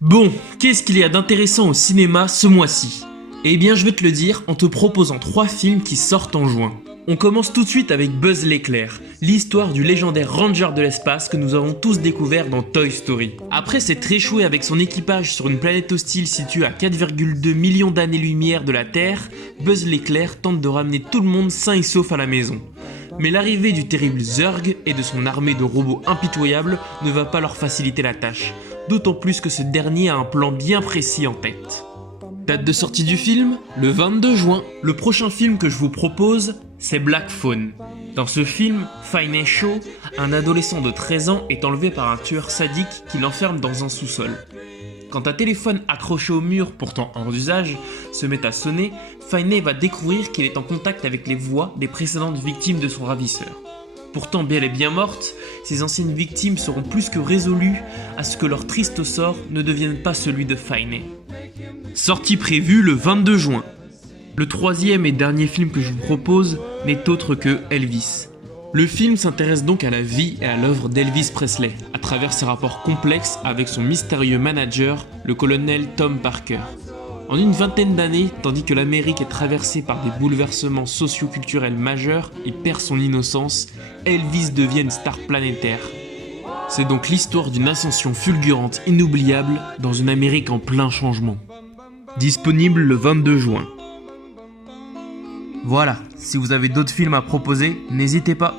Bon, qu'est-ce qu'il y a d'intéressant au cinéma ce mois-ci? Eh bien, je vais te le dire en te proposant 3 films qui sortent en juin. On commence tout de suite avec Buzz l'éclair, l'histoire du légendaire ranger de l'espace que nous avons tous découvert dans Toy Story. Après s'être échoué avec son équipage sur une planète hostile située à 4,2 millions d'années-lumière de la Terre, Buzz l'éclair tente de ramener tout le monde sain et sauf à la maison. Mais l'arrivée du terrible Zurg et de son armée de robots impitoyables ne va pas leur faciliter la tâche, d'autant plus que ce dernier a un plan bien précis en tête. Date de sortie du film, le 22 juin. Le prochain film que je vous propose, c'est Black Phone. Dans ce film, Fine Show, un adolescent de 13 ans est enlevé par un tueur sadique qui l'enferme dans un sous-sol. Quand un téléphone accroché au mur, pourtant hors d'usage, se met à sonner, Fine va découvrir qu'il est en contact avec les voix des précédentes victimes de son ravisseur. Pourtant bel et bien mortes, ces anciennes victimes seront plus que résolues à ce que leur triste sort ne devienne pas celui de Fine. Sortie prévue le 22 juin. Le troisième et dernier film que je vous propose n'est autre que Elvis. Le film s'intéresse donc à la vie et à l'œuvre d'Elvis Presley, à travers ses rapports complexes avec son mystérieux manager, le colonel Tom Parker. En une vingtaine d'années, tandis que l'Amérique est traversée par des bouleversements socio-culturels majeurs et perd son innocence, Elvis devient une star planétaire. C'est donc l'histoire d'une ascension fulgurante inoubliable dans une Amérique en plein changement. Disponible le 22 juin. Voilà, si vous avez d'autres films à proposer, n'hésitez pas.